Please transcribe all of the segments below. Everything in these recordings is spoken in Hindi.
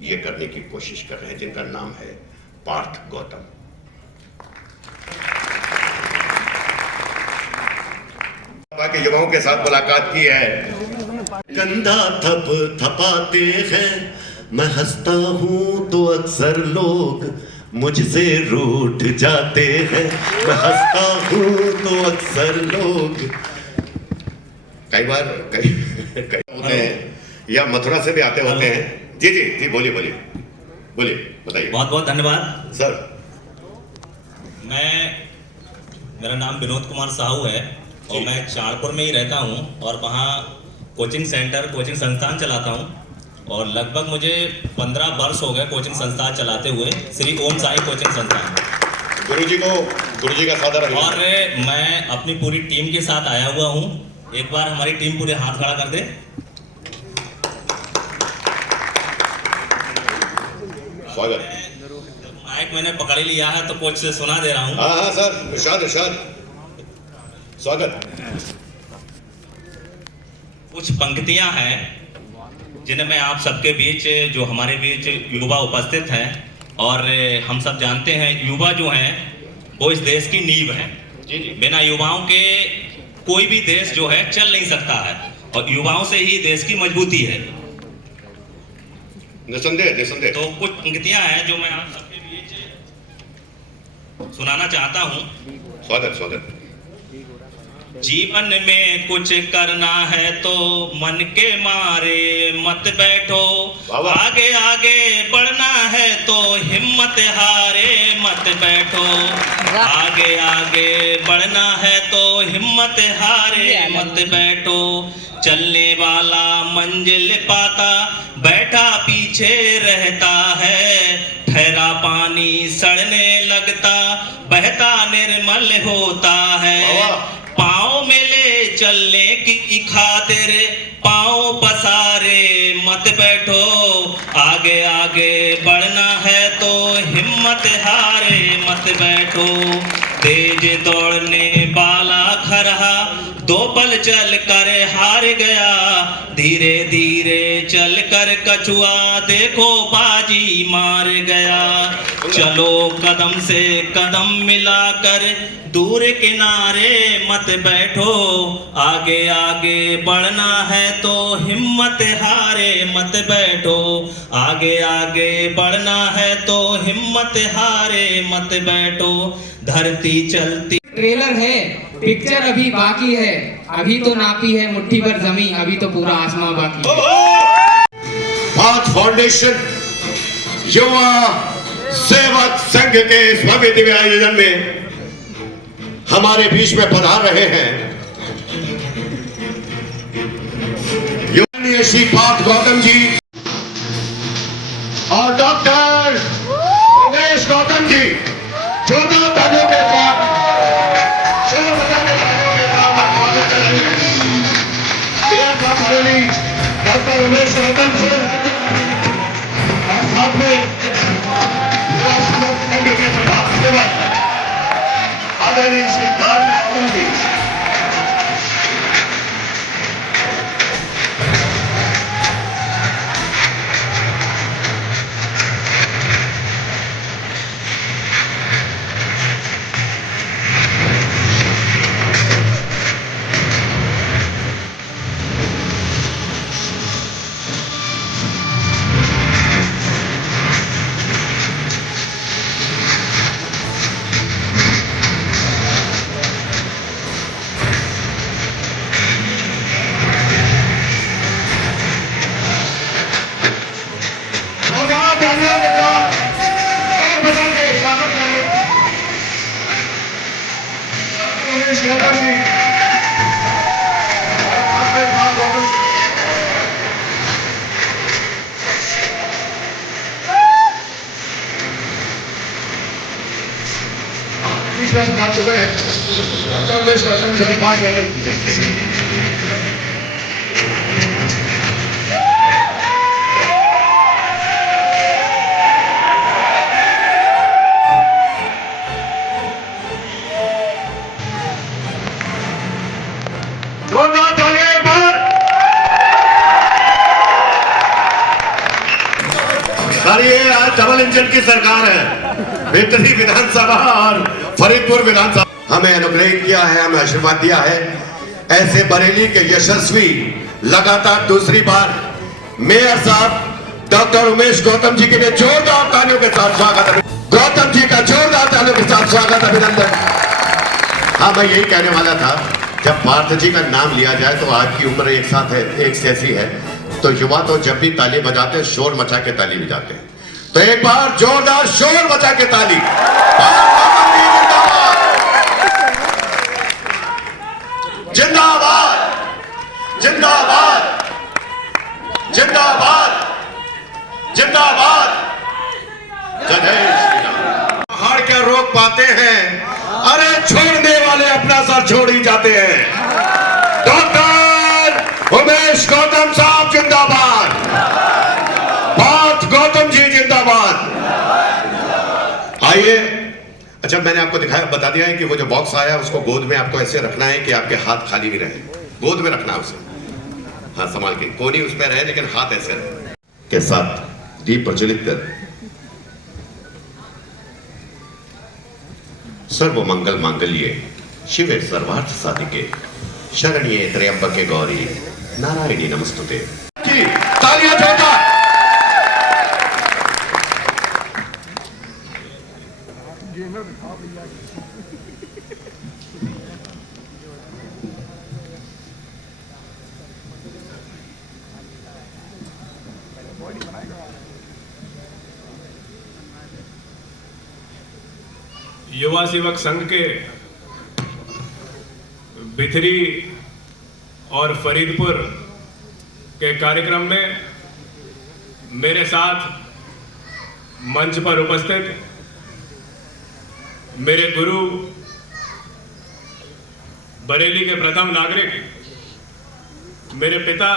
ये करने की कोशिश कर रहे हैं, जिनका नाम है पार्थ गौतम। के युवाओं के साथ मुलाकात की है। कंधा थप थपाते हैं, मैं हंसता हूँ तो अक्सर लोग मुझसे रूठ जाते हैं। मैं हंसता हूँ तो अक्सर लोग कई बार कई होते हैं या मथुरा से भी आते होते हैं। जी जी जी, बोलिए बोलिए बोलिए, बताइए। बहुत बहुत धन्यवाद सर। मेरा नाम विनोद कुमार साहू है और मैं चाणपुर में ही रहता हूँ और वहाँ कोचिंग संस्थान चलाता हूँ और लगभग मुझे 15 वर्ष हो गए कोचिंग संस्थान चलाते हुए, श्री ओम साई कोचिंग संस्थान। गुरुजी का सादर अभिनंदन। और मैं अपनी पूरी टीम के साथ आया हुआ हूँ। एक बार हमारी टीम पूरे हाथ खड़ा कर दे। स्वागत। माइक मैंने पकड़ लिया है तो कोच से सुना दे रहा हूँ। हाँ हाँ सर, इरशाद इरशाद। स्वागत। कुछ पंक्तियां हैं जिन्हें मैं आप सबके बीच, जो हमारे बीच युवा उपस्थित हैं, और हम सब जानते हैं युवा जो हैं वो इस देश की नींव है। बिना युवाओं के कोई भी देश जो है चल नहीं सकता है और युवाओं से ही देश की मजबूती है। निसंदेह निसंदेह। तो कुछ पंक्तियां हैं जो मैं आप सबके बीच सुनाना चाहता हूं। स्वागत स्वागत। जीवन में कुछ करना है तो मन के मारे मत बैठो, आगे आगे बढ़ना है तो हिम्मत हारे मत बैठो, आगे आगे बढ़ना है तो हिम्मत हारे मत बैठो। चलने वाला मंजिल पाता, बैठा पीछे रहता है, ठहरा पानी सड़ने लगता, बहता निर्मल होता है। पाँव में ले चलने की खातिर पाँव पसारे मत बैठो, आगे आगे बढ़ना है तो हिम्मत हारे मत बैठो। तेज दौड़ने वाला खरहा दो पल चल कर हार गया, धीरे धीरे चल कर कछुआ देखो बाजी मार गया। चलो कदम से कदम मिलाकर दूर किनारे मत बैठो, आगे आगे बढ़ना है तो हिम्मत हारे मत बैठो, आगे आगे बढ़ना है तो हिम्मत हारे मत बैठो। धरती चलती ट्रेलर है, पिक्चर अभी बाकी है, अभी तो नापी है मुट्ठी भर जमीन, अभी तो पूरा आसमां बाकी है। पार्थ फाउंडेशन युवा सेवक संघ के इस भव्य दिव्य आयोजन में हमारे बीच में पधार रहे हैं युवा श्री पार्थ गौतम जी और डॉक्टर दिनेश गौतम जी। 14 तालियों के साथ डॉक्टर उमेश गौतम से और साथ में आदरणीय श्री पार्थ गौतम जी। डबल इंजन की सरकार है, बेतरी विधानसभा और फरीदपुर विधानसभा हमें अनुग्रहित किया है, हमें आशीर्वाद दिया है। ऐसे बरेली के यशस्वी लगातार दूसरी बार मेयर साहब डॉक्टर उमेश गौतम जी के लिए जोरदार तालियों के साथ स्वागत। गौतम जी का जोरदार तालियों के साथ स्वागत, अभिनंदन। हाँ, मैं यही कहने वाला था, जब पार्थ जी का नाम लिया जाए तो आपकी उम्र एक साथ है, एक जैसी है, तो युवा तो जब भी ताली बजाते हैं शोर मचा के ताली बजाते हैं। तो एक बार जोरदार शोर मचा के ताली। जिंदाबाद, जिंदाबाद, जिंदाबाद, जिंदाबाद। जय श्री राम। पहाड़ क्या रोक पाते हैं, अरे छोड़ने वाले अपना सर छोड़ ही जाते हैं। डॉक्टर उमेश गौतम साहब जिंदाबाद, पार्थ गौतम जी जिंदाबाद। आइए, अच्छा मैंने आपको दिखाया, बता दिया है कि वो जो बॉक्स आया उसको गोद में आपको ऐसे रखना है कि आपके हाथ खाली भी रहे, गोद में रखना है उसे, हाँ संभाल के, कोनी उस पर रहे लेकिन हाथ ऐसे रहे। के साथ दीप प्रज्वलित कर सर्व मंगल मांगल्ये शिवे सर्वार्थ साधिके शरण्ये त्र्यंबके गौरी नारायणी नमस्तुते। तालियां जोरदार। युवा सेवक संघ के बिथरी और फरीदपुर के कार्यक्रम में मेरे साथ मंच पर उपस्थित मेरे गुरु, बरेली के प्रथम नागरिक, मेरे पिता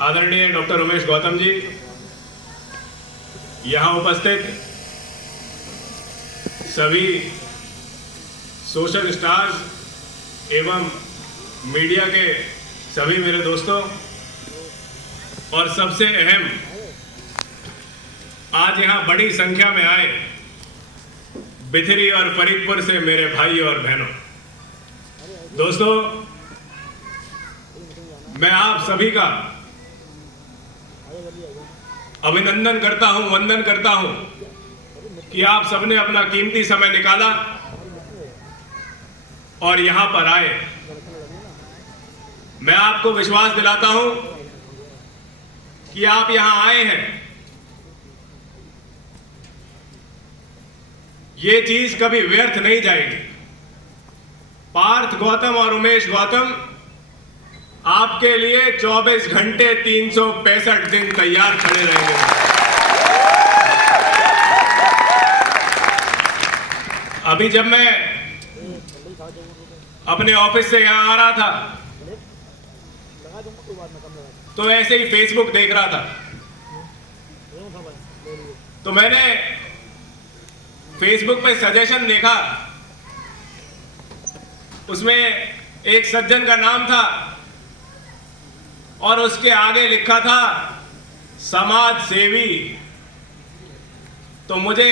आदरणीय डॉक्टर उमेश गौतम जी, यहाँ उपस्थित सभी सोशल स्टार्स एवं मीडिया के सभी मेरे दोस्तों, और सबसे अहम, आज यहाँ बड़ी संख्या में आए बिथरी और फरीदपुर से मेरे भाई और बहनों। दोस्तों, मैं आप सभी का अभिनंदन करता हूं, वंदन करता हूं कि आप सबने अपना कीमती समय निकाला और यहां पर आए। मैं आपको विश्वास दिलाता हूं कि आप यहां आए हैं, ये चीज कभी व्यर्थ नहीं जाएगी। पार्थ गौतम और उमेश गौतम आपके लिए 24 घंटे 365 दिन तैयार खड़े रहेंगे। अभी जब मैं अपने ऑफिस से यहां आ रहा था तो ऐसे ही फेसबुक देख रहा था, तो मैंने फेसबुक पे सजेशन देखा, उसमें एक सज्जन का नाम था और उसके आगे लिखा था समाज सेवी। तो मुझे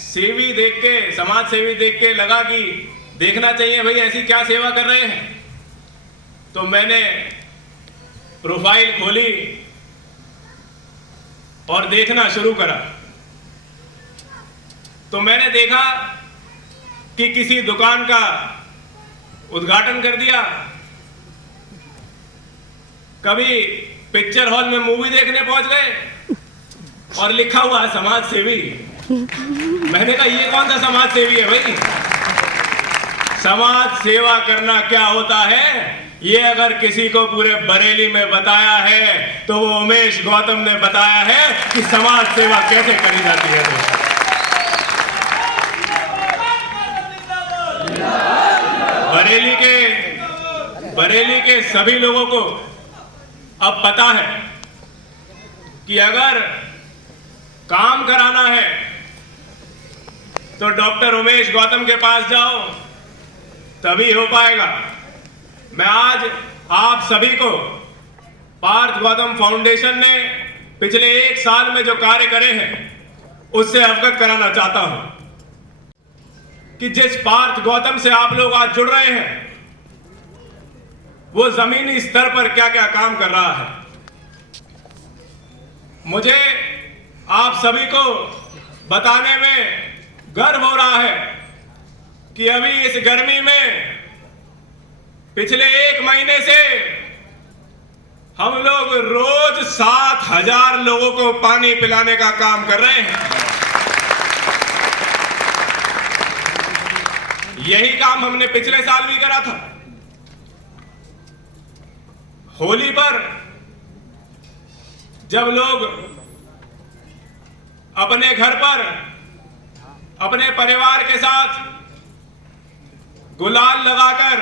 सेवी देख के, समाज सेवी देख के लगा कि देखना चाहिए भाई ऐसी क्या सेवा कर रहे हैं। तो मैंने प्रोफाइल खोली और देखना शुरू करा, तो मैंने देखा कि किसी दुकान का उद्घाटन कर दिया, कभी पिक्चर हॉल में मूवी देखने पहुंच गए और लिखा हुआ है समाज सेवी। मैंने कहा ये कौन सा समाज सेवी है भाई? समाज सेवा करना क्या होता है ये अगर किसी को पूरे बरेली में बताया है तो वो उमेश गौतम ने बताया है कि समाज सेवा कैसे करी जाती है। बरेली के सभी लोगों को अब पता है कि अगर काम कराना है तो डॉक्टर उमेश गौतम के पास जाओ तभी हो पाएगा। मैं आज आप सभी को पार्थ गौतम फाउंडेशन ने पिछले 1 साल में जो कार्य करे हैं उससे अवगत कराना चाहता हूं कि जिस पार्थ गौतम से आप लोग आज जुड़ रहे हैं वो जमीनी स्तर पर क्या क्या काम कर रहा है। मुझे आप सभी को बताने में गर्व हो रहा है कि अभी इस गर्मी में पिछले 1 महीने से हम लोग रोज 7,000 लोगों को पानी पिलाने का काम कर रहे हैं। यही काम हमने पिछले साल भी करा था। होली पर जब लोग अपने घर पर अपने परिवार के साथ गुलाल लगाकर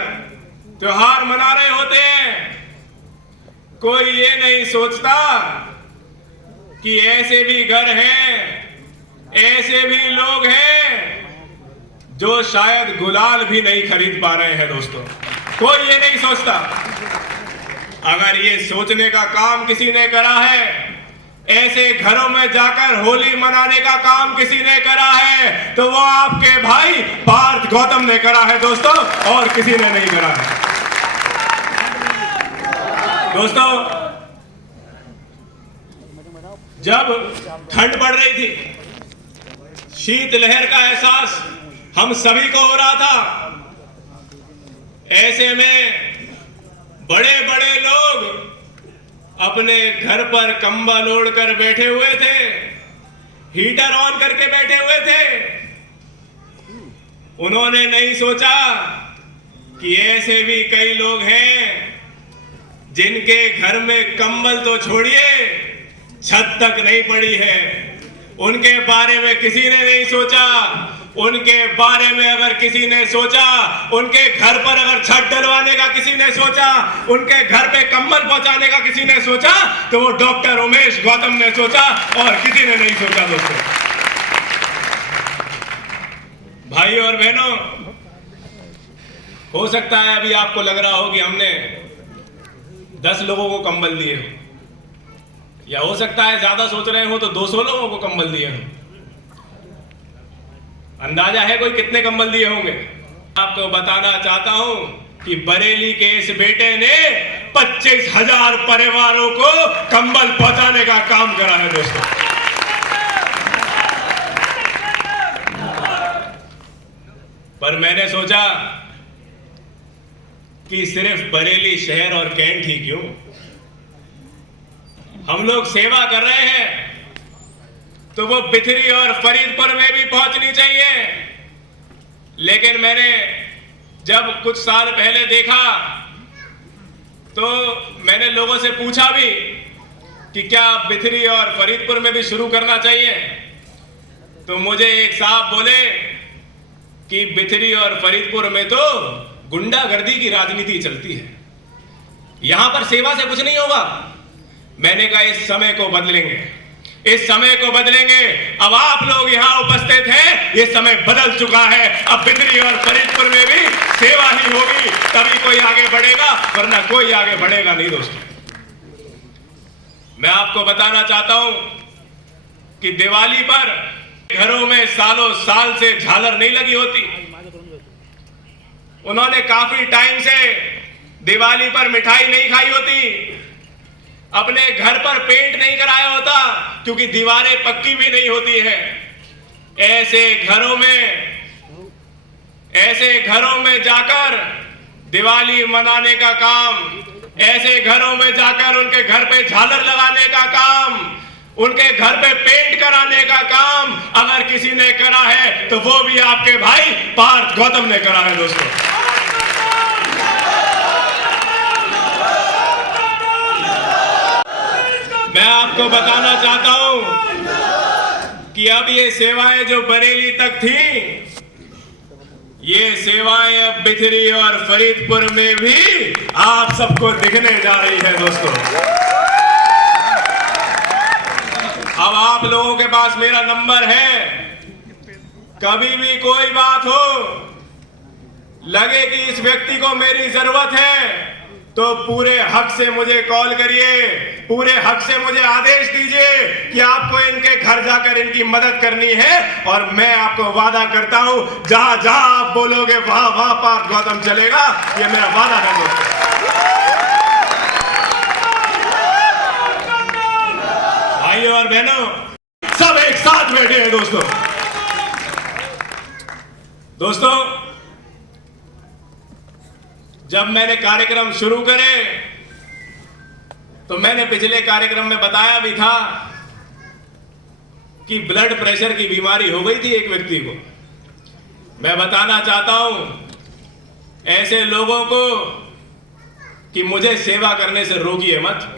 त्योहार मना रहे होते हैं, कोई ये नहीं सोचता कि ऐसे भी घर हैं, ऐसे भी लोग हैं जो शायद गुलाल भी नहीं खरीद पा रहे हैं। दोस्तों, कोई ये नहीं सोचता। अगर ये सोचने का काम किसी ने करा है, ऐसे घरों में जाकर होली मनाने का काम किसी ने करा है, तो वो आपके भाई पार्थ गौतम ने करा है दोस्तों, और किसी ने नहीं करा है। दोस्तों, जब ठंड पड़ रही थी, शीत लहर का एहसास हम सभी को हो रहा था। ऐसे में बड़े बड़े लोग अपने घर पर कंबल ओढ़कर बैठे हुए थे, हीटर ऑन करके बैठे हुए थे। उन्होंने नहीं सोचा कि ऐसे भी कई लोग हैं जिनके घर में कंबल तो छोड़िए, छत तक नहीं पड़ी है। उनके बारे में किसी ने नहीं सोचा। उनके बारे में अगर किसी ने सोचा, उनके घर पर अगर छत डलवाने का किसी ने सोचा, उनके घर पे कंबल पहुंचाने का किसी ने सोचा, तो वो डॉक्टर उमेश गौतम ने सोचा, और किसी ने नहीं सोचा। दोस्तों, भाई और बहनों, हो सकता है अभी आपको लग रहा हो कि हमने 10 लोगों को कंबल दिए हो, या हो सकता है ज्यादा सोच रहे हो तो 200 लोगों को कंबल दिए हो। अंदाजा है कोई कितने कंबल दिए होंगे? आपको बताना चाहता हूं कि बरेली के इस बेटे ने 25,000 परिवारों को कंबल पहुंचाने का काम करा है। दोस्तों, पर मैंने सोचा कि सिर्फ बरेली शहर और कैंट ही क्यों, हम लोग सेवा कर रहे हैं तो वो बिथरी और फरीदपुर में भी पहुंचनी चाहिए। लेकिन मैंने जब कुछ साल पहले देखा तो मैंने लोगों से पूछा भी कि क्या बिथरी और फरीदपुर में भी शुरू करना चाहिए। तो मुझे एक साहब बोले कि बिथरी और फरीदपुर में तो गुंडागर्दी की राजनीति चलती है, यहां पर सेवा से कुछ नहीं होगा। मैंने कहा इस समय को बदलेंगे, इस समय को बदलेंगे। अब आप लोग यहां उपस्थित हैं, ये समय बदल चुका है। अब बिथरी और फरीदपुर में भी सेवा ही होगी, तभी कोई आगे बढ़ेगा, वरना कोई आगे बढ़ेगा नहीं। दोस्तों, मैं आपको बताना चाहता हूं कि दिवाली पर घरों में सालों साल से झालर नहीं लगी होती। उन्होंने काफी टाइम से दिवाली पर मिठाई नहीं खाई होती, अपने घर पर पेंट नहीं कराया होता, क्योंकि दीवारें पक्की भी नहीं होती है। ऐसे घरों में जाकर दिवाली मनाने का काम, ऐसे घरों में जाकर उनके घर पे झालर लगाने का काम, उनके घर पे पेंट कराने का काम अगर किसी ने करा है तो वो भी आपके भाई पार्थ गौतम ने करा है। दोस्तों, मैं आपको बताना चाहता हूं कि अब ये सेवाएं जो बरेली तक थी, ये सेवाएं अब बिथरी और फरीदपुर में भी आप सबको दिखने जा रही है। दोस्तों, अब आप लोगों के पास मेरा नंबर है, कभी भी कोई बात हो, लगे कि इस व्यक्ति को मेरी जरूरत है, तो पूरे हक से मुझे कॉल करिए, पूरे हक से मुझे आदेश दीजिए कि आपको इनके घर जाकर इनकी मदद करनी है। और मैं आपको वादा करता हूं, जहां जहां आप बोलोगे वहां वहां पार्थ गौतम चलेगा। ये मेरा वादा है दोस्तों। भाइयों और बहनों, सब एक साथ बैठे हैं दोस्तों, जब मैंने कार्यक्रम शुरू करे तो मैंने पिछले कार्यक्रम में बताया भी था कि ब्लड प्रेशर की बीमारी हो गई थी एक व्यक्ति को। मैं बताना चाहता हूं ऐसे लोगों को कि मुझे सेवा करने से रोकिए मत।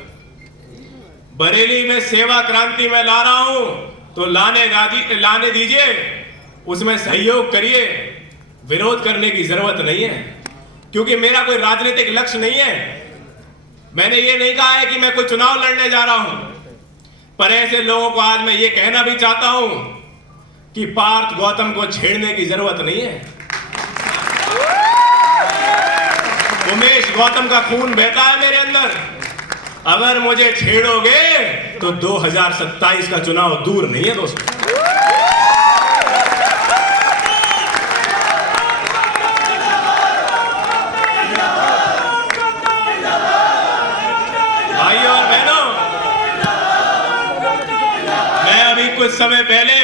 बरेली में सेवा क्रांति में ला रहा हूं तो लाने दीजिए, उसमें सहयोग करिए, विरोध करने की जरूरत नहीं है, क्योंकि मेरा कोई राजनीतिक लक्ष्य नहीं है। मैंने ये नहीं कहा है कि मैं कोई चुनाव लड़ने जा रहा हूं, पर ऐसे लोगों को आज मैं ये कहना भी चाहता हूं कि पार्थ गौतम को छेड़ने की जरूरत नहीं है। उमेश गौतम का खून बहता है मेरे अंदर। अगर मुझे छेड़ोगे तो 2027 का चुनाव दूर नहीं है दोस्तों। भाइयों और बहनों, मैं अभी कुछ समय पहले,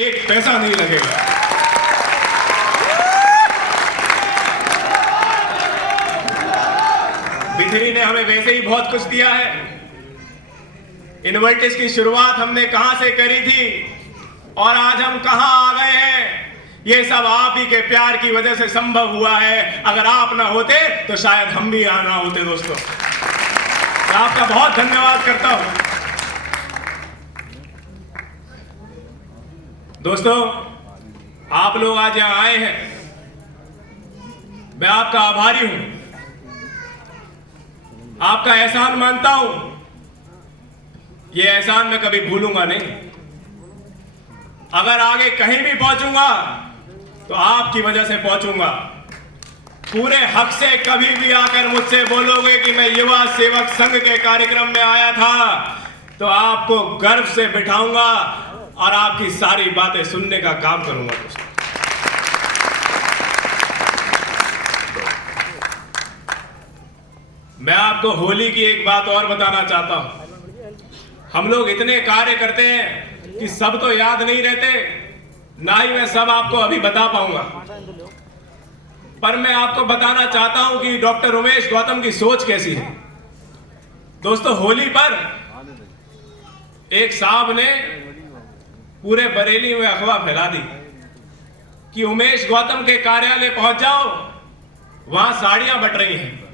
एक पैसा नहीं लगेगा, बिथरी ने हमें वैसे ही बहुत कुछ दिया है। इनवर्टिस की शुरुआत हमने कहां से करी थी और आज हम कहां आ गए हैं, ये सब आप ही के प्यार की वजह से संभव हुआ है। अगर आप ना होते तो शायद हम भी यहाँ ना होते। दोस्तों, मैं आपका बहुत धन्यवाद करता हूं। दोस्तों, आप लोग आज यहाँ आए हैं, मैं आपका आभारी हूं, आपका एहसान मानता हूं। ये एहसान मैं कभी भूलूंगा नहीं। अगर आगे कहीं भी पहुंचूंगा तो आपकी वजह से पहुंचूंगा। पूरे हक से कभी भी आकर मुझसे बोलोगे कि मैं युवा सेवक संघ के कार्यक्रम में आया था, तो आपको गर्व से बिठाऊंगा और आपकी सारी बातें सुनने का काम करूंगा। दोस्तों, मैं आपको होली की एक बात और बताना चाहता हूं। हम लोग इतने कार्य करते हैं कि सब तो याद नहीं रहते, ना ही मैं सब आपको अभी बता पाऊंगा, पर मैं आपको बताना चाहता हूं कि डॉक्टर उमेश गौतम की सोच कैसी है। दोस्तों, होली पर एक साहब ने पूरे बरेली में अफवाह फैला दी कि उमेश गौतम के कार्यालय पहुंच जाओ, वहां साड़ियां बट रही हैं।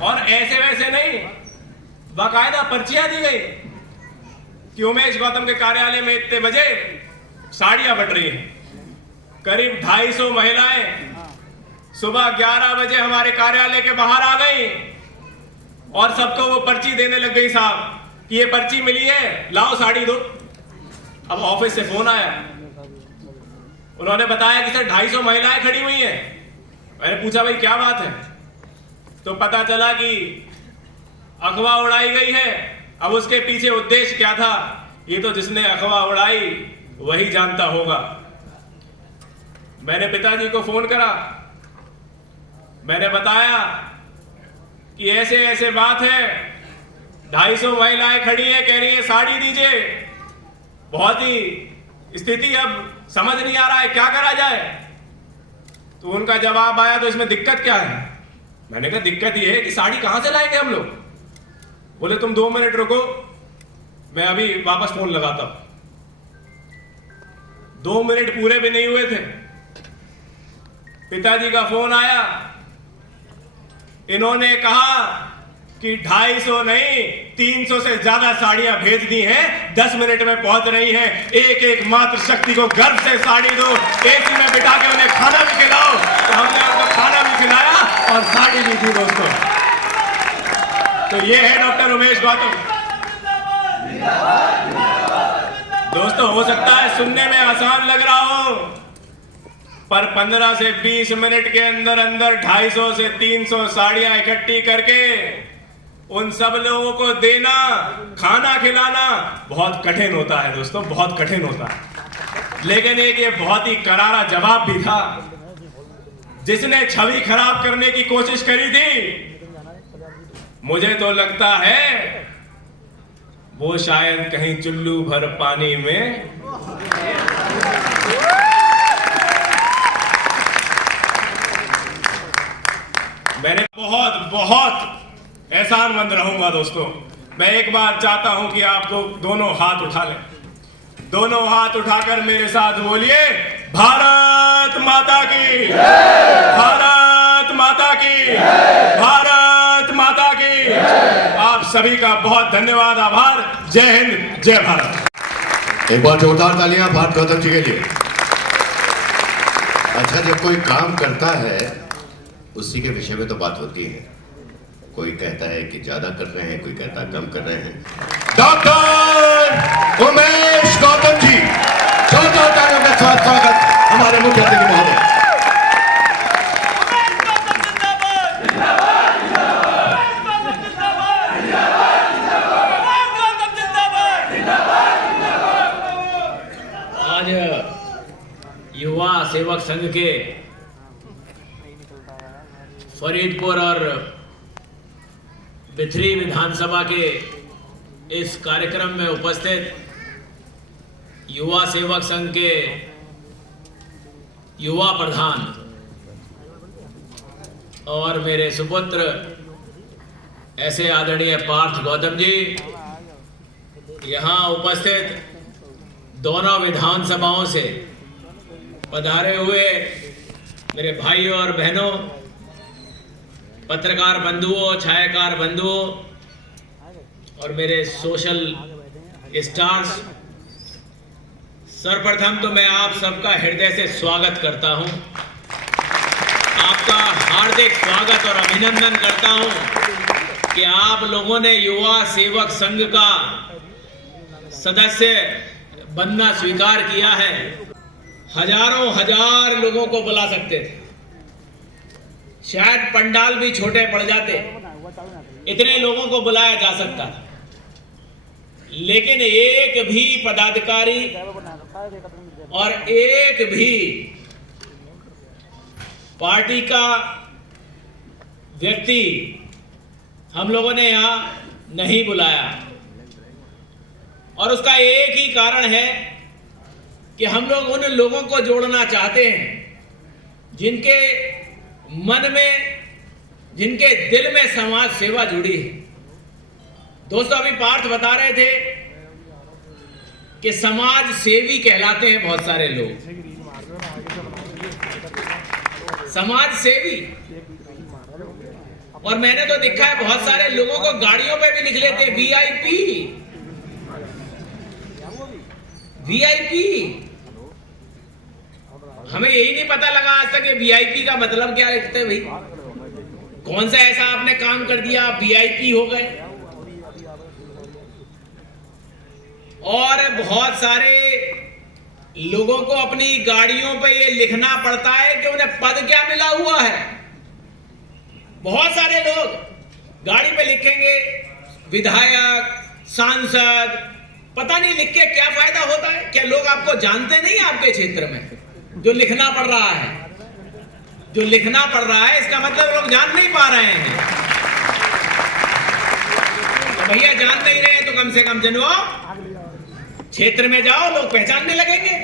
और ऐसे वैसे नहीं, बाकायदा पर्चियां दी गई कि उमेश गौतम के कार्यालय में इतने बजे साड़ियां बट रही हैं। करीब 250 महिलाएं सुबह 11 बजे हमारे कार्यालय के बाहर आ गई और सबको वो पर्ची देने लग गई, साहब कि ये पर्ची मिली है, लाओ साड़ी दो। अब ऑफिस से फोन आया, उन्होंने बताया कि सर 250 महिलाएं खड़ी हुई हैं। मैंने पूछा भाई क्या बात है, तो पता चला कि अफवाह उड़ाई गई है। अब उसके पीछे उद्देश्य क्या था, ये तो जिसने अफवाह उड़ाई वही जानता होगा। मैंने पिताजी को फोन करा, मैंने बताया कि ऐसे ऐसे बात है, 250 महिलाएं खड़ी हैं, कह रही है साड़ी दीजिए। बहुत ही स्थिति अब समझ नहीं आ रहा है, क्या करा जाए। तो उनका जवाब आया, तो इसमें दिक्कत क्या है। मैंने कहा दिक्कत ये है कि साड़ी कहां से लाएंगे हम लोग। बोले तुम 2 मिनट रुको, मैं अभी वापस फोन लगाता हूं। 2 मिनट पूरे भी नहीं हुए थे, पिताजी का फोन आया। इन्होंने कहा कि 250 नहीं 300 से ज्यादा साड़ियां भेज दी हैं, 10 मिनट में पहुंच रही हैं। एक एक मातृशक्ति को गर्व से साड़ी दो, एसी में बिठा के उन्हें खाना भी खिलाओ। तो हमने उनको खाना भी खिलाया और साड़ी भी दी। दोस्तों, तो ये है डॉक्टर उमेश गौतम। दोस्तों, हो सकता है सुनने में आसान लग रहा हो, पर 15 से 20 मिनट के अंदर अंदर 250 से 300 साड़ियां इकट्ठी करके उन सब लोगों को देना, खाना खिलाना बहुत कठिन होता है दोस्तों, बहुत कठिन होता है। लेकिन एक ये बहुत ही करारा जवाब भी था। जिसने छवि खराब करने की कोशिश करी थी, मुझे तो लगता है वो शायद कहीं चुल्लू भर पानी में मैंने बहुत बहुत एहसानमंद रहूंगा दोस्तों। मैं एक बार चाहता हूं कि आप दोनों हाथ उठा लें, दोनों हाथ उठाकर मेरे साथ बोलिए, भारत माता की, भारत माता की, भारत माता की। आप सभी का बहुत धन्यवाद, आभार। जय हिंद, जय भारत। एक बार जोरदार तालियां भारत गौतम जी के लिए। अच्छा, जब कोई काम करता है उसी के विषय में तो बात होती है। कोई कहता है कि ज्यादा कर रहे हैं, कोई कहता है कम कर रहे हैं। डॉक्टर उमेश गौतम जी, जोरदार तालियों के साथ स्वागत हमारे मुख्य अतिथि महोदय। आज युवा सेवक संघ के फरीदपुर और बिथरी विधानसभा के इस कार्यक्रम में उपस्थित युवा सेवक संघ के युवा प्रधान और मेरे सुपुत्र ऐसे आदरणीय पार्थ गौतम जी, यहाँ उपस्थित दोनों विधानसभाओं से पधारे हुए मेरे भाइयों और बहनों, पत्रकार बंधुओं, छायाकार बंधुओं और मेरे सोशल स्टार्स, सर्वप्रथम तो मैं आप सबका हृदय से स्वागत करता हूं। आपका हार्दिक स्वागत और अभिनंदन करता हूं कि आप लोगों ने युवा सेवक संघ का सदस्य बनना स्वीकार किया है। हजारों हजार लोगों को बुला सकते थे, शायद पंडाल भी छोटे पड़ जाते, इतने लोगों को बुलाया जा सकता था, लेकिन एक भी पदाधिकारी और एक भी पार्टी का व्यक्ति हम लोगों ने यहां नहीं बुलाया। और उसका एक ही कारण है कि हम लोग उन लोगों को जोड़ना चाहते हैं जिनके मन में, जिनके दिल में समाज सेवा जुड़ी है। दोस्तों, अभी पार्थ बता रहे थे कि समाज सेवी कहलाते हैं बहुत सारे लोग, समाज सेवी। और मैंने तो देखा है बहुत सारे लोगों को गाड़ियों पे भी लिख लेते हैं VIP, VIP। हमें यही नहीं पता लगा आज तक ये VIP का मतलब क्या लिखते हैं भाई। कौन सा ऐसा आपने काम कर दिया आप VIP हो गए। और बहुत सारे लोगों को अपनी गाड़ियों पे ये लिखना पड़ता है कि उन्हें पद क्या मिला हुआ है। बहुत सारे लोग गाड़ी पे लिखेंगे विधायक, सांसद, पता नहीं लिख के क्या फायदा होता है। क्या लोग आपको जानते नहीं आपके क्षेत्र में? जो लिखना पड़ रहा है, जो लिखना पड़ रहा है, इसका मतलब लोग जान नहीं पा रहे हैं। तो भैया जान नहीं रहे तो कम से कम जनवाओ, क्षेत्र में जाओ, लोग पहचानने लगेंगे,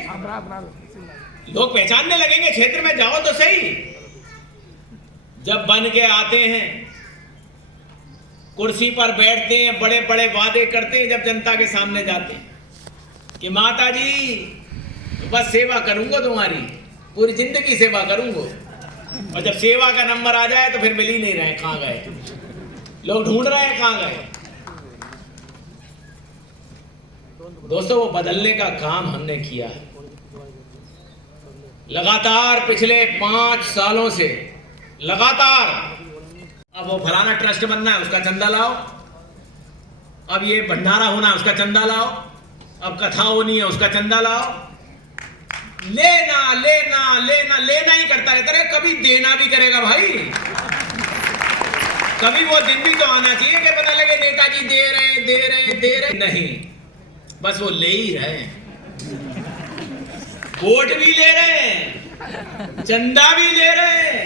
लोग पहचानने लगेंगे। क्षेत्र में जाओ तो सही। जब बन के आते हैं, कुर्सी पर बैठते हैं, बड़े बड़े वादे करते हैं, जब जनता के सामने जाते हैं कि माता जी बस सेवा करूंगा, तुम्हारी पूरी जिंदगी सेवा करूंगा, और जब सेवा का नंबर आ जाए तो फिर मिल ही नहीं रहे, कहां गए, लोग ढूंढ रहे हैं कहां गए। दोस्तों, वो बदलने का काम हमने किया है लगातार पिछले 5 सालों से, लगातार। अब वो फलाना ट्रस्ट बनना है, उसका चंदा लाओ, अब ये भंडारा होना है, उसका चंदा लाओ, अब कथा होनी है, उसका चंदा लाओ। लेना लेना लेना लेना ही करता रहता है, कभी देना भी करेगा भाई। कभी वो दिन भी तो आना चाहिए कि पता लगे नेताजी दे रहे दे रहे दे रहे, नहीं, बस वो ले ही रहे हैं। वोट भी ले रहे हैं, चंदा भी ले रहे हैं,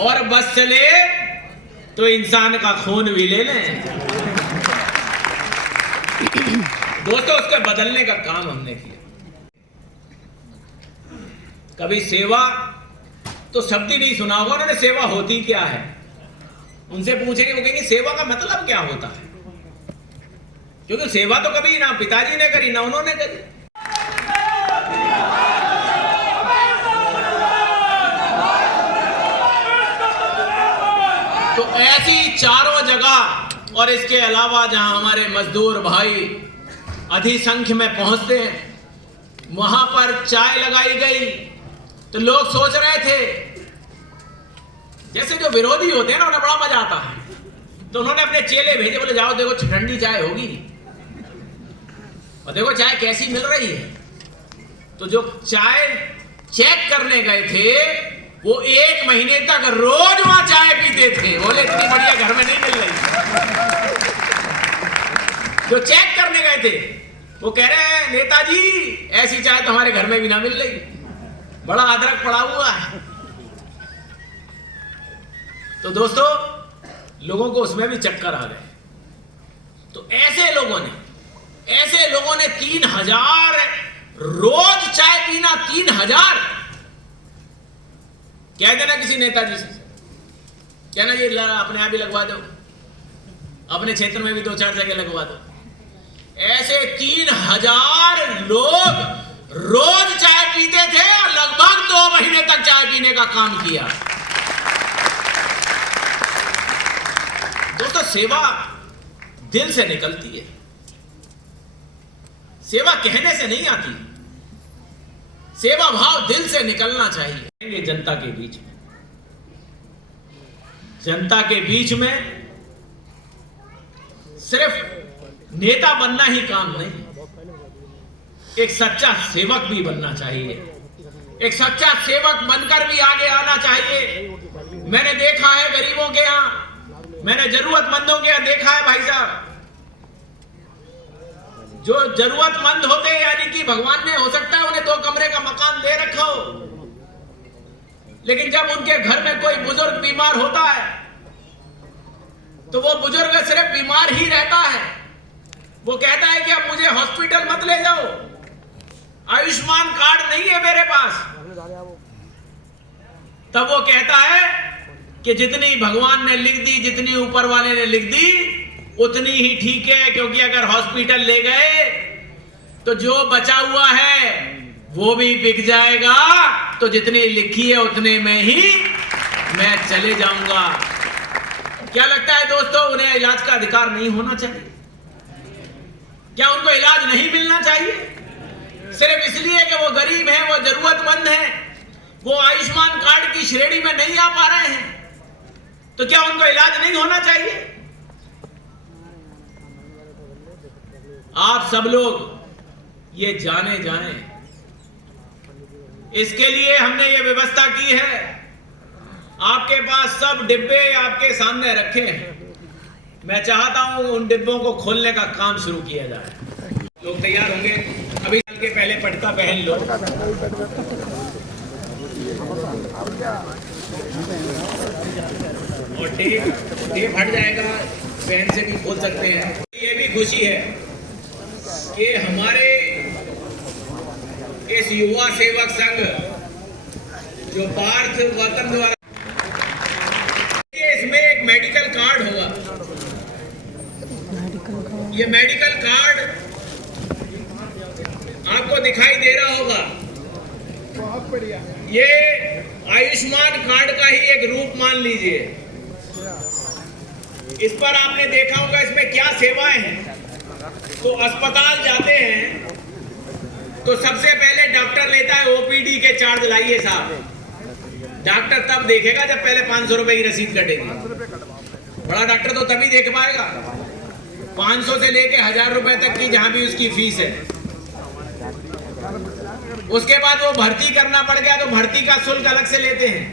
और बस चले तो इंसान का खून भी ले लें। दोस्तों, उसको बदलने का काम हमने किया। कभी सेवा तो शब्द ही नहीं सुना होगा उन्होंने, सेवा होती क्या है उनसे पूछेंगे, वो कहेंगे सेवा का मतलब क्या होता है, क्योंकि सेवा तो कभी ना पिताजी ने करी ना उन्होंने करी। तो ऐसी चारों जगह, और इसके अलावा जहां हमारे मजदूर भाई अधिसंख्य में पहुंचते हैं, वहां पर चाय लगाई गई तो लोग सोच रहे थे, जैसे जो विरोधी होते हैं ना उन्हें बड़ा मजा आता है, तो उन्होंने अपने चेले भेजे, बोले जाओ देखो ठंडी चाय होगी और देखो चाय कैसी मिल रही है। तो जो चाय चेक करने गए थे वो 1 महीने तक रोज वहां चाय पीते थे, बोले इतनी बढ़िया घर में नहीं मिल रही। जो चेक करने गए थे वो कह रहे हैं नेताजी ऐसी चाय तो हमारे घर में भी ना मिल रही, बड़ा अदरक पड़ा हुआ है। तो दोस्तों, लोगों को उसमें भी चक्कर आ गए। तो ऐसे लोगों ने 3000 रोज चाय पीना, 3000। कह देना किसी नेताजी से, कहना ये अपने आप ही लगवा दो, अपने क्षेत्र में भी 2-4 जगह लगवा दो। ऐसे 3000 लोग रोज चाय पीते थे और लगभग 2 महीने तक चाय पीने का काम किया। दोस्तों, सेवा दिल से निकलती है, सेवा कहने से नहीं आती, सेवा भाव दिल से निकलना चाहिए। जनता के बीच में, जनता के बीच में सिर्फ नेता बनना ही काम नहीं, एक सच्चा सेवक भी बनना चाहिए, एक सच्चा सेवक बनकर भी आगे आना चाहिए। मैंने देखा है गरीबों के यहां, मैंने जरूरतमंदों के यहां देखा है भाई साहब, जो जरूरतमंद होते हैं, यानी कि भगवान ने हो सकता है उन्हें 2 कमरे का मकान दे रखा हो, लेकिन जब उनके घर में कोई बुजुर्ग बीमार होता है तो वो बुजुर्ग सिर्फ बीमार ही रहता है। वो कहता है कि अब मुझे हॉस्पिटल मत ले जाओ, आयुष्मान कार्ड नहीं है मेरे पास। तब वो कहता है कि जितनी भगवान ने लिख दी, जितनी ऊपर वाले ने लिख दी उतनी ही ठीक है, क्योंकि अगर हॉस्पिटल ले गए तो जो बचा हुआ है वो भी बिक जाएगा, तो जितनी लिखी है उतने में ही मैं चले जाऊंगा। क्या लगता है दोस्तों, उन्हें इलाज का अधिकार नहीं होना चाहिए? क्या उनको इलाज नहीं मिलना चाहिए? सिर्फ इसलिए कि वो गरीब हैं, वो जरूरतमंद हैं, वो आयुष्मान कार्ड की श्रेणी में नहीं आ पा रहे हैं, तो क्या उनको इलाज नहीं होना चाहिए? आप सब लोग ये जाने जाएं, इसके लिए हमने ये व्यवस्था की है। आपके पास सब डिब्बे आपके सामने रखे हैं, मैं चाहता हूं उन डिब्बों को खोलने का काम शुरू किया जाए। लोग तैयार होंगे, अभी चल के पहले पटका पहन लो। और टेप हट जाएगा, पेन से भी खोल सकते हैं। ये भी खुशी है कि हमारे इस युवा सेवक संघ जो पार्थ वतन द्वारा, इसमें एक मेडिकल कार्ड होगा। ये मेडिकल कार्ड आपको दिखाई दे रहा होगा, ये आयुष्मान कार्ड का ही एक रूप मान लीजिए। इस पर आपने देखा होगा इसमें क्या सेवाएं हैं। तो अस्पताल जाते हैं तो सबसे पहले डॉक्टर लेता है ओपीडी के चार्ज, लाइए साहब। डॉक्टर तब देखेगा जब पहले 500 रुपए की रसीद कटेगी। बड़ा डॉक्टर तो तभी देख पाएगा 500 से लेके 1000 रुपए तक की जहां भी उसकी फीस है। उसके बाद वो भर्ती करना पड़ गया तो भर्ती का शुल्क अलग से लेते हैं,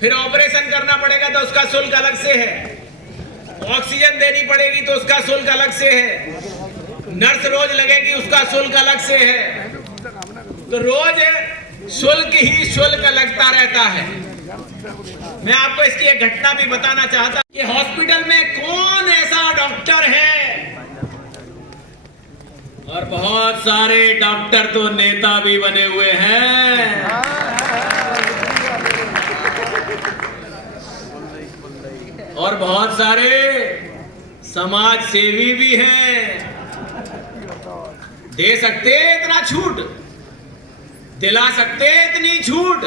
फिर ऑपरेशन करना पड़ेगा तो उसका शुल्क अलग से है, ऑक्सीजन देनी पड़ेगी तो उसका शुल्क अलग से है, नर्स रोज लगेगी उसका शुल्क अलग से है। तो रोज शुल्क ही शुल्क लगता रहता है। मैं आपको इसकी एक घटना भी बताना चाहता कि हॉस्पिटल में कौन ऐसा डॉक्टर है, और बहुत सारे डॉक्टर तो नेता भी बने हुए हैं, और बहुत सारे समाज सेवी भी हैं। दे सकते इतना छूट, दिला सकते इतनी छूट,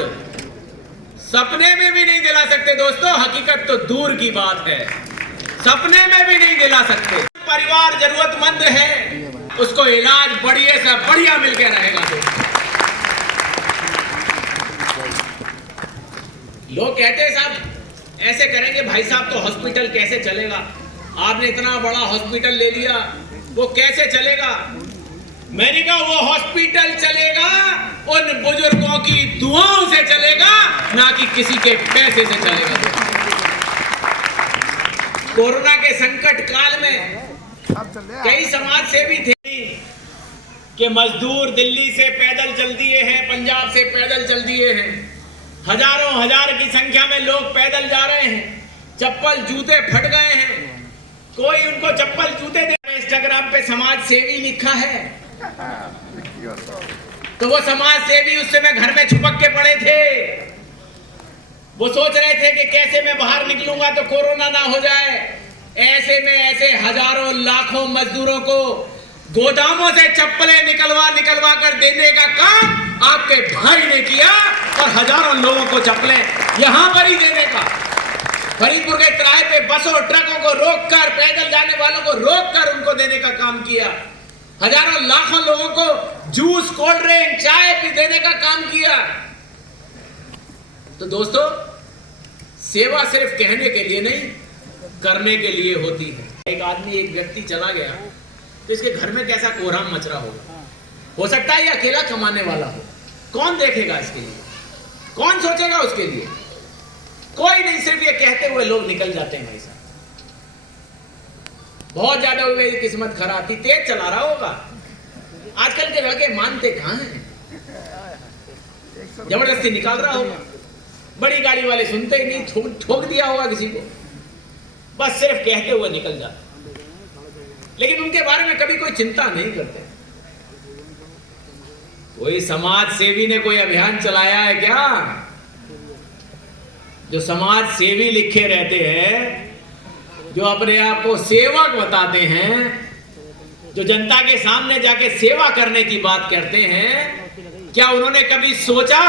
सपने में भी नहीं दिला सकते दोस्तों। हकीकत तो दूर की बात है, सपने में भी नहीं दिला सकते। परिवार जरूरतमंद है, उसको इलाज बढ़िया से बढ़िया मिलके रहेगा दोस्तों। लोग कहते हैं साहब ऐसे करेंगे, भाई साहब तो हॉस्पिटल कैसे चलेगा, आपने इतना बड़ा हॉस्पिटल ले लिया, वो कैसे चलेगा। मैंने कहा वो हॉस्पिटल चलेगा उन बुजुर्गों की दुआओं से चलेगा, ना कि किसी के पैसे से चलेगा। कोरोना के संकट काल में कई समाज सेवी थे कि मजदूर दिल्ली से पैदल चल दिए हैं, पंजाब से पैदल चल दिए हैं, हजारों हजार की संख्या में लोग पैदल जा रहे हैं, चप्पल जूते फट गए हैं, कोई उनको चप्पल जूते दे। इंस्टाग्राम पे समाज सेवी लिखा है, तो वो समाज सेवी उस समय घर में छुपक के पड़े थे। वो सोच रहे थे कि कैसे मैं बाहर निकलूंगा तो कोरोना ना हो जाए। ऐसे में ऐसे हजारों लाखों मजदूरों को गोदामों से चप्पलें निकलवा कर देने का काम आपके भाई ने किया, और हजारों लोगों को चप्पलें यहां पर ही देने का। फरीदपुर के किराए पे बसों ट्रकों को रोककर, पैदल जाने वालों को रोककर उनको देने का काम किया। हजारों लाखों लोगों को जूस, कोल्ड ड्रिंक, चाय भी देने का काम किया। तो दोस्तों, सेवा सिर्फ कहने के लिए नहीं, करने के लिए होती है। एक आदमी, एक व्यक्ति चला गया तो इसके घर में कैसा कोहराम मच रहा होगा। हो सकता है ये अकेला कमाने वाला हो, कौन देखेगा इसके लिए, कौन सोचेगा उसके लिए, कोई नहीं। सिर्फ ये कहते हुए लोग निकल जाते हैं। भाई साहब बहुत ज्यादा हो गई, किस्मत खराब थी, तेज चला रहा होगा। आजकल के लड़के मानते कहां हैं, जबरदस्ती निकाल रहा होगा। बड़ी गाड़ी वाले सुनते ही नहीं, ठोक दिया होगा किसी को, बस सिर्फ कहते हुए निकल जाते, लेकिन उनके बारे में कभी कोई चिंता नहीं करते। कोई समाज सेवी ने कोई अभियान चलाया है क्या? जो समाज सेवी लिखे रहते हैं, जो अपने आप को सेवक बताते हैं, जो जनता के सामने जाके सेवा करने की बात करते हैं, क्या उन्होंने कभी सोचा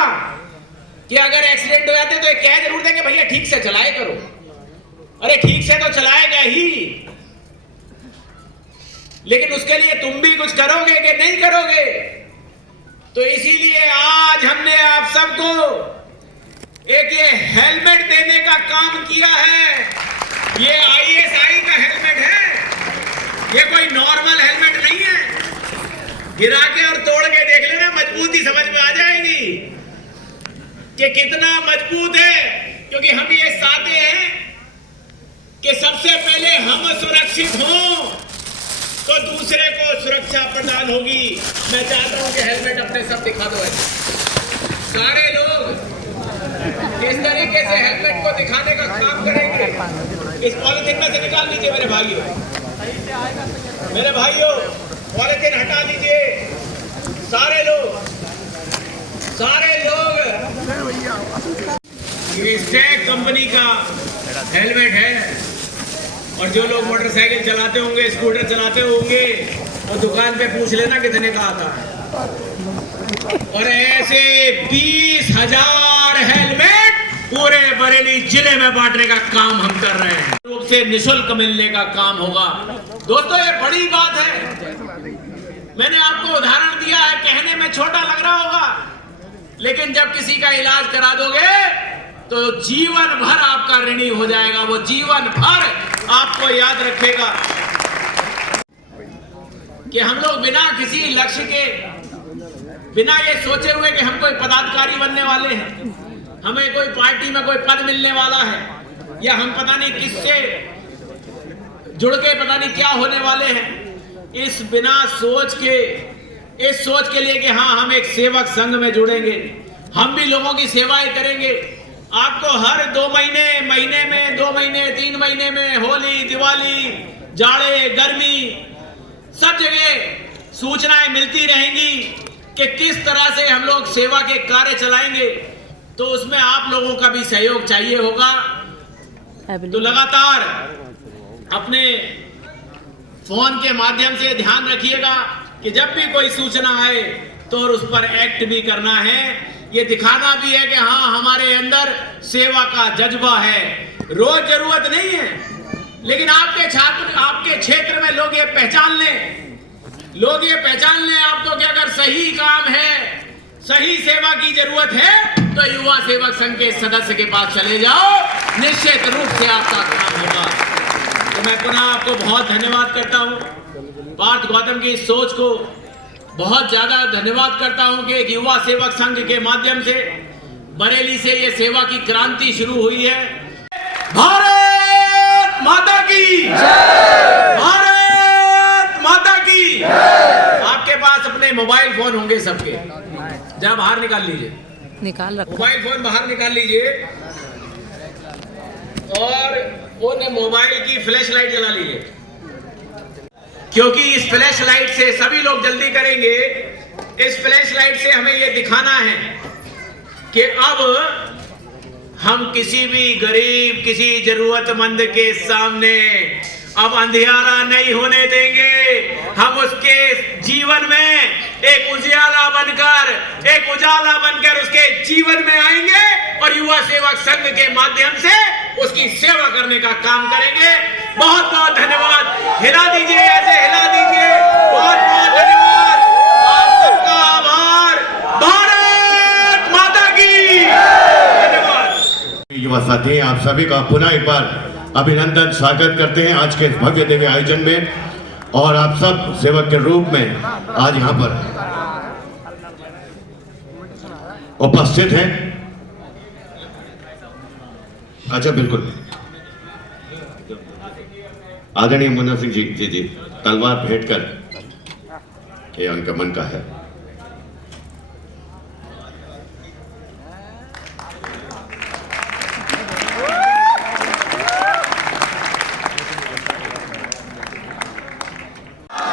कि अगर एक्सीडेंट हो जाते तो ये कह जरूर देंगे भैया ठीक से चलाए करो। अरे ठीक से तो चलाएगा ही, लेकिन उसके लिए तुम भी कुछ करोगे कि नहीं करोगे? तो इसीलिए आज हमने आप सबको एक ये हेलमेट देने का काम किया है। ये ISI का हेलमेट है, ये कोई नॉर्मल हेलमेट नहीं है। गिरा के और तोड़ के देख लेना, मजबूती समझ में आ जाएगी कि कितना मजबूत है। क्योंकि हम ये चाहते हैं कि सबसे पहले हम सुरक्षित हों तो दूसरे को सुरक्षा प्रदान होगी। मैं चाहता हूं कि हेलमेट अपने सब दिखा दो। सारे लोग इस तरीके से हेलमेट को दिखाने का काम करेंगे। इस पॉलिथीन में से निकाल लीजिए मेरे भाइयों, पॉलिथीन हटा लीजिए। सारे लोग ये स्टैग कंपनी का हेलमेट है। और जो लोग मोटरसाइकिल चलाते होंगे, स्कूटर चलाते होंगे, वो दुकान पे पूछ लेना कितने का आता है। और ऐसे 20,000 हेलमेट पूरे बरेली जिले में बांटने का काम हम कर रहे हैं। रूप से निःशुल्क मिलने का काम होगा। दोस्तों, ये बड़ी बात है। मैंने आपको उदाहरण दिया है, कहने में छोटा लग रहा होगा, लेकिन जब किसी का इलाज करा दोगे तो जीवन भर आपका ऋणी हो जाएगा। वो जीवन भर आपको याद रखेगा कि हम लोग बिना किसी लक्ष्य के बिना ये सोचे हुए कि हम कोई पदाधिकारी बनने वाले हैं, हमें कोई पार्टी में कोई पद मिलने वाला है, या हम पता नहीं किससे जुड़ के पता नहीं क्या होने वाले हैं, इस बिना सोच के, इस सोच के लिए कि हाँ हम एक सेवक संघ में जुड़ेंगे, हम भी लोगों की सेवाएं करेंगे। आपको हर 2 महीने, महीने में 2 महीने, 3 महीने में होली, दिवाली, जाड़े, गर्मी, सब जगह सूचनाएं मिलती रहेंगी कि किस तरह से हम लोग सेवा के कार्य चलाएंगे। तो उसमें आप लोगों का भी सहयोग चाहिए होगा। तो लगातार अपने फोन के माध्यम से ध्यान रखिएगा कि जब भी कोई सूचना आए तो उस पर एक्ट भी करना है, ये दिखाना भी है कि हाँ हमारे अंदर सेवा का जज्बा है। रोज जरूरत नहीं है, लेकिन आपके छात्र, आपके क्षेत्र में लोग ये पहचान लें, लोग ये पहचान लें आपको कि अगर सही काम है, सही सेवा की जरूरत है तो युवा सेवक संघ के सदस्य के पास चले जाओ, निश्चित रूप से आपका काम होगा। तो मैं पुनः आपको बहुत धन्यवाद करता हूं, पार्थ गौतम की इस सोच को बहुत ज्यादा धन्यवाद करता हूं कि एक युवा सेवक संघ के माध्यम से बरेली से ये सेवा की क्रांति शुरू हुई है। भारत माता की जय! भारत माता की जय! आपके पास अपने मोबाइल फोन होंगे सबके, जरा बाहर निकाल लीजिए, निकाल रखो। मोबाइल फोन बाहर निकाल लीजिए और उन मोबाइल की फ्लैश लाइट जला लीजिए, क्योंकि इस फ्लैश लाइट से सभी लोग जल्दी करेंगे। इस फ्लैश लाइट से हमें यह दिखाना है कि अब हम किसी भी गरीब, किसी जरूरतमंद के सामने अब अंधियारा नहीं होने देंगे। हम उसके जीवन में एक उजाला बनकर उसके जीवन में आएंगे और युवा सेवक संघ के माध्यम से उसकी सेवा करने का काम करेंगे। बहुत बहुत धन्यवाद। हिला दीजिए, ऐसे हिला दीजिए। बहुत बहुत धन्यवाद, आप सबका आभार। भारत माता की धन्यवाद। युवा साथी, आप सभी का पुनः एक बार अभिनंदन, स्वागत करते हैं आज के इस भव्य दिव्य आयोजन में। और आप सब सेवक के रूप में आज यहाँ पर उपस्थित हैं। अच्छा, बिल्कुल आदरणीय मुन्ना सिंह जी, जी तलवार भेंट कर, ये उनका मन का है।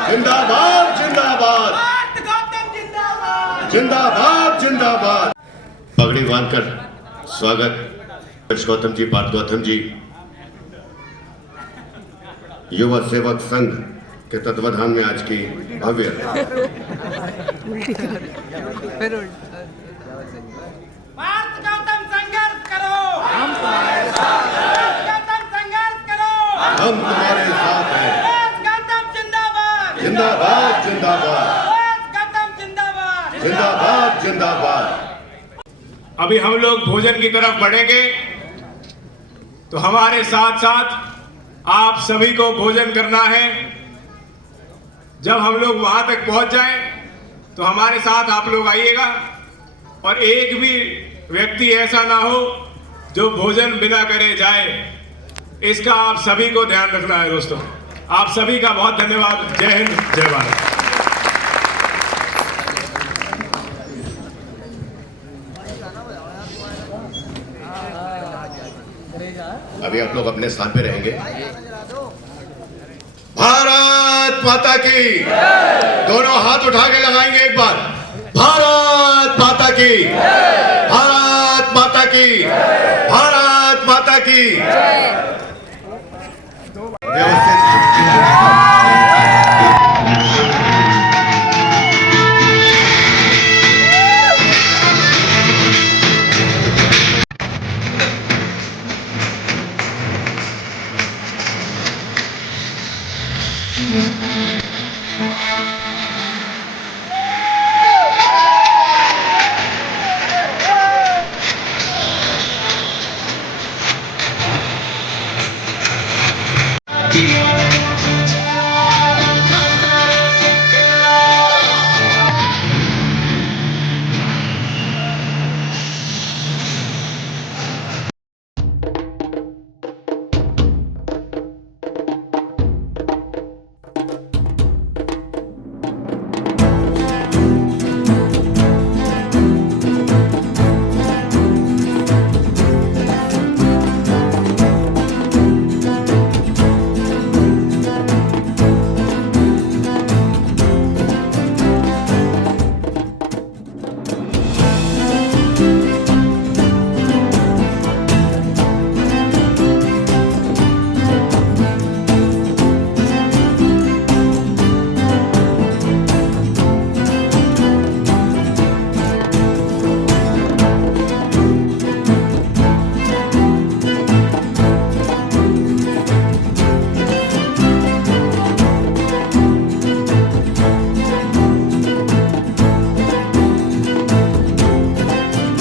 जिंदाबाद जिंदाबाद जिंदाबाद जिंदाबाद। पगड़ी बांधकर स्वागत गौतम जी, पार्थ गौतम जी, युवा सेवक संघ के तत्वाधान में आज की भव्य पार्थ गौतम संघर्ष करो, हम तुम्हारे साथ हैं। गौतम संघर्ष करो, हम तुम्हारे साथ हैं। गौतम जिंदाबाद, जिंदाबाद जिंदाबाद गौतम जिंदाबाद, जिंदाबाद जिंदाबाद। अभी हम लोग भोजन की तरफ बढ़ेंगे, तो हमारे साथ साथ आप सभी को भोजन करना है। जब हम लोग वहां तक पहुंच जाएं तो हमारे साथ आप लोग आइएगा, और एक भी व्यक्ति ऐसा ना हो जो भोजन बिना करे जाए, इसका आप सभी को ध्यान रखना है। दोस्तों, आप सभी का बहुत धन्यवाद। जय हिंद, जय भारत। अभी आप लोग अपने स्थान पे रहेंगे। भारत माता की, दोनों हाथ उठा के लगाएंगे एक बार। भारत माता की, भारत माता की, भारत माता की। जीवन